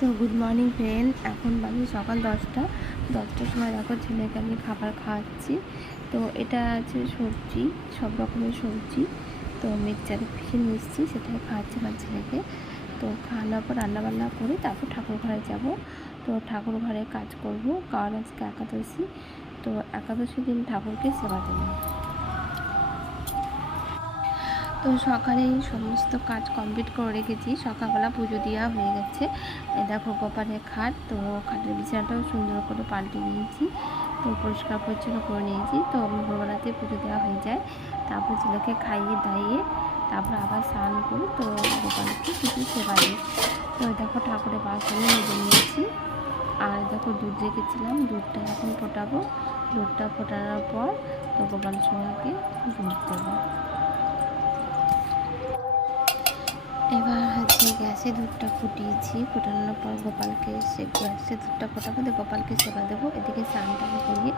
তো good morning friend, এখন বাজে সকাল 10টার সময় দেখো ছেলেকে আমি খাবার খাওয়াচ্ছি। তো এটা আছে সবজি, সব রকমের সবজি। তো মিক্সচার পিষে নিয়ে এসেছি, সেটাই খাওয়াচ্ছি আমার ছেলেকে। তো খাওয়ানোর পর রান্নাবান্না করে তারপর ঠাকুর ঘরে যাব। তো ঠাকুর ঘরে কাজ করব, কারণ আজকে একাদশী। তো একাদশীর দিন ঠাকুরকে সেবা দেব। তো সকালেই সমস্ত কাজ কমপ্লিট করে রেখেছি, সকালবেলা পুজো দেওয়া হয়ে গেছে। দেখো গোপালের খাট, তো খাটের বিছানাটাও সুন্দর করে পাল্টে নিয়েছি, তো পরিষ্কার পরিচ্ছন্ন করে নিয়েছি। তো ভোরবেলাতে পুজো দেওয়া হয়ে যায়, তারপর ছেলেকে খাইয়ে দাইয়ে তারপর আবার স্নান করি। তো গোপালকে কিছু সেবা দিই। তো দেখো ঠাকুরের বাসনে মেজে নিয়েছি। আর দেখো দুধ রেখেছিলাম, দুধটা এখন ফোটাবো। দুধটা ফোটানোর পর তো গোপাল সোনাকে দুধ দেবো। এবার গ্যাসে দুধটা ফুটিয়েছি, ফোটানোর পর গোপালকে গ্যাসে দুধটা ফোটাবো, গোপালকে সেবা দেবো। এদিকে স্নান টান করিয়ে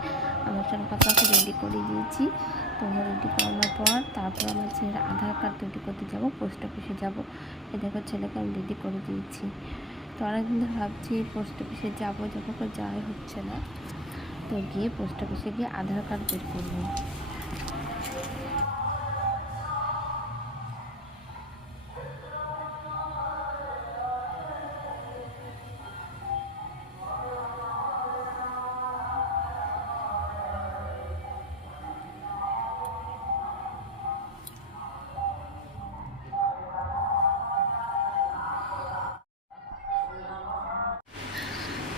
আমার ছোটো পাপাকে রেডি করে দিয়েছি। তো রেডি করানোর পর তারপর আমার ছেলের আধার কার্ড রেডি করতে যাবো, পোস্ট অফিসে যাবো। এ দেখো ছেলেকে আমি রেডি করে দিয়েছি। তো অনেকদিন ধরে ভাবছি পোস্ট অফিসে যাবো করে যাওয়াই হচ্ছে না। তো গিয়ে পোস্ট অফিসে গিয়ে আধার কার্ড বের করবো।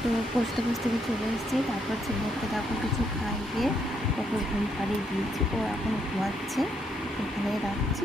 তো পোস্ট অফিস থেকে চলে এসেছি, তারপর ছেলেকে দেখো কিছু খাইয়ে ওকে ঘুম পাড়িয়ে দিয়েছি, ও এখন ঘুমাচ্ছে, এখানেই রাখছি।